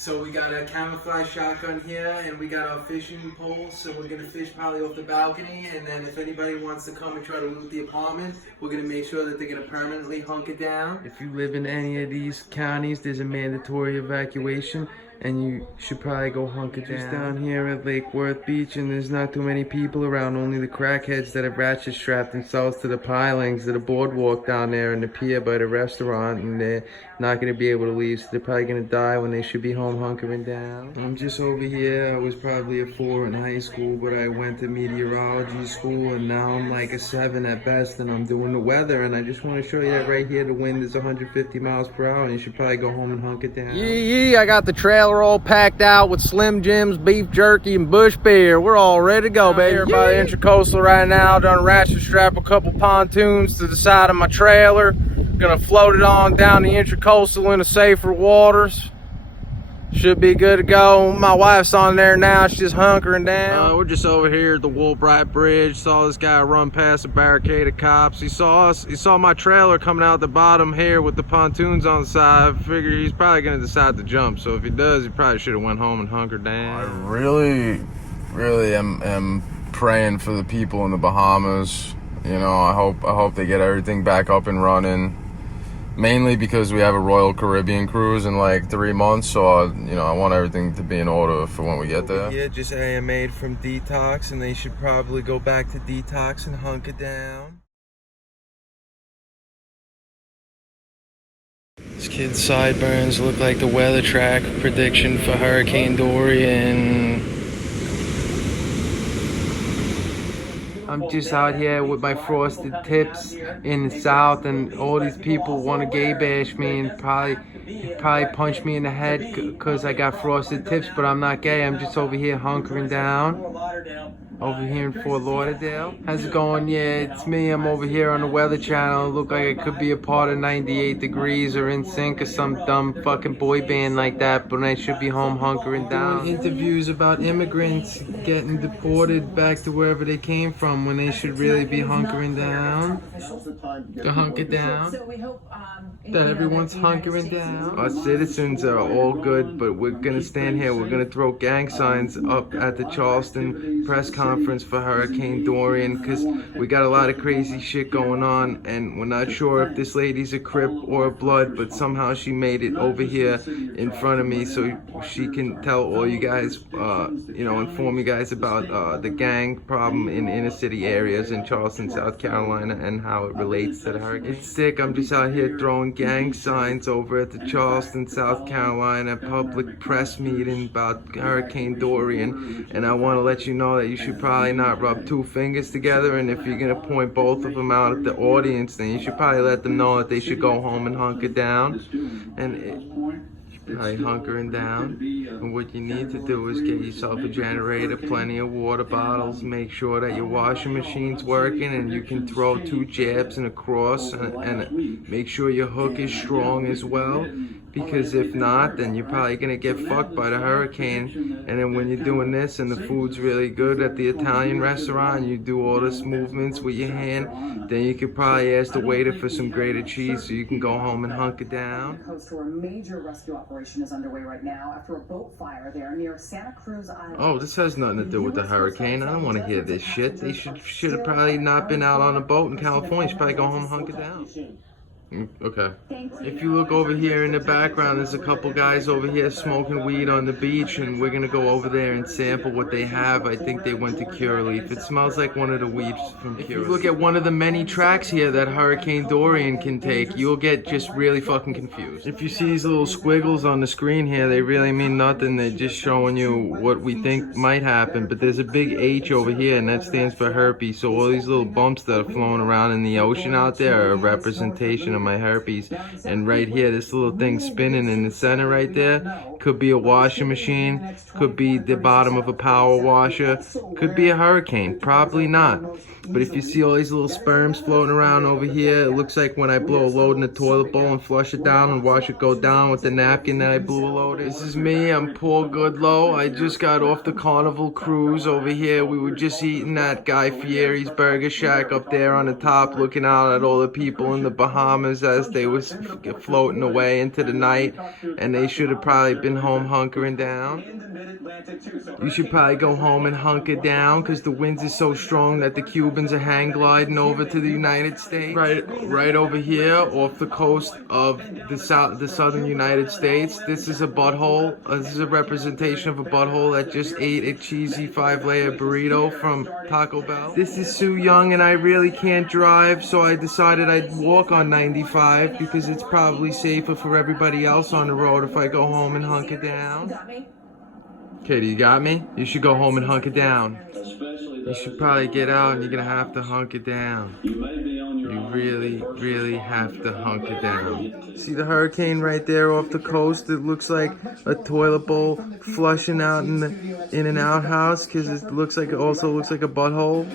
So we got a camouflage shotgun here, and we got our fishing poles, so we're gonna fish probably off the balcony, and then if anybody wants to come and try to loot the apartment, we're gonna make sure that they're gonna permanently hunker down. If you live in any of these counties, there's a mandatory evacuation, and you should probably go hunker down. Just down here at Lake Worth Beach, and there's not too many people around, only the crackheads that have ratchet strapped themselves to the pilings of the boardwalk down there in the pier by the restaurant, and they're not gonna be able to leave, so they're probably gonna die when they should be home hunkering down. I'm just over here. I was probably a 4 in high school, but I went to meteorology school, and now I'm like a 7 at best, and I'm doing the weather, and I just want to show you that right here the wind is 150 miles per hour, and you should probably go home and hunker down. Yee, I got the trailer all packed out with Slim Jims, beef jerky, and Bush beer. We're all ready to go, baby. Here by the Intracoastal right now, done ratchet strap a couple pontoons to the side of my trailer. Gonna float it on down the Intracoastal into safer waters. Should be good to go. My wife's on there now. She's just hunkering down. We're just over here at the Woolbright Bridge. Saw this guy run past a barricade of cops. He saw us. He saw my trailer coming out the bottom here with the pontoons on the side. I figure he's probably gonna decide to jump. So if he does, he probably should have went home and hunkered down. I really am praying for the people in the Bahamas. You know, I hope they get everything back up and running. Mainly because we have a Royal Caribbean cruise in like 3 months, so you know, I want everything to be in order for when we get there. Yeah, just AMA'd from detox, and they should probably go back to detox and hunker down. This kid's sideburns look like the weather track prediction for Hurricane Dorian. I'm just out here with my frosted tips in the south, and all these people want to gay bash me and probably punch me in the head because I got frosted tips, but I'm not gay. I'm just over here hunkering down. Over here in Fort Lauderdale. How's it going? Yeah, it's me. I'm over here on the Weather Channel. It look like I could be a part of 98 Degrees or In Sync or some dumb fucking boy band like that, but I should be home hunkering down. Doing interviews about immigrants getting deported back to wherever they came from when they should really be hunkering down. To hunker down. That everyone's hunkering down. Our citizens are all good, but we're gonna stand here. We're gonna throw gang signs up at the Charleston press conference for Hurricane Dorian because we got a lot of crazy shit going on, and we're not sure if this lady's a Crip or a Blood, but somehow she made it over here in front of me so she can tell all you guys, you know, inform you guys about the gang problem in inner city areas in Charleston, South Carolina, and how it relates to the hurricane. It's sick. I'm just out here throwing gang signs over at the Charleston, South Carolina public press meeting about Hurricane Dorian, and I want to let you know that you should probably not rub two fingers together, and if you're gonna point both of them out at the audience, then you should probably let them know that they should go home and hunker down, and probably hunkering down. And what you need to do is get yourself a generator, plenty of water bottles, make sure that your washing machine's working and you can throw 2 jabs and a cross, and make sure your hook is strong as well, because if not, then you're probably gonna get fucked by the hurricane. And then when you're doing this and the food's really good at the Italian restaurant, you do all this movements with your hand, then you could probably ask the waiter for some grated cheese so you can go home and hunker down. A major rescue operation is underway right now after a boat fire there near Santa Cruz Island. Oh, this has nothing to do with the hurricane. I don't want to hear this shit. They should have probably not been out on a boat in California. Should probably go home and hunker down. Okay. If you look over here in the background, there's a couple guys over here smoking weed on the beach, and we're gonna go over there and sample what they have. I think they went to Curaleaf. It smells like one of the weeds from Curaleaf. If you look at one of the many tracks here that Hurricane Dorian can take, you'll get just really fucking confused. If you see these little squiggles on the screen here, they really mean nothing. They're just showing you what we think might happen. But there's a big H over here, and that stands for herpes. So all these little bumps that are flowing around in the ocean out there are a representation of my herpes. And right here, this little thing spinning in the center right there could be a washing machine, could be the bottom of a power washer, could be a hurricane. Probably not. But if you see all these little sperms floating around over here, it looks like when I blow a load in the toilet bowl and flush it down and watch it go down with the napkin that I blew a load in. This is me, I'm Paul Goodlow. I just got off the Carnival cruise over here. We were just eating at Guy Fieri's Burger Shack up there on the top, looking out at all the people in the Bahamas Bahamas as they was floating away into the night, and they should have probably been home hunkering down. You should probably go home and hunker down because the winds are so strong that the Cubans are hang gliding over to the United States. Right over here off the coast of the southern United States. This is a butthole. This is a representation of a butthole that just ate a cheesy 5-layer burrito from Taco Bell. This is Sue Young, and I really can't drive, so I decided I'd walk on 95 because it's probably safer for everybody else on the road if I go home and hunker down. Katie, you got me? You should go home and hunker down. You should probably get out, and you're gonna have to hunker down. You really, really have to hunker down. See the hurricane right there off the coast? It looks like a toilet bowl flushing out in an outhouse because it also looks like a butthole.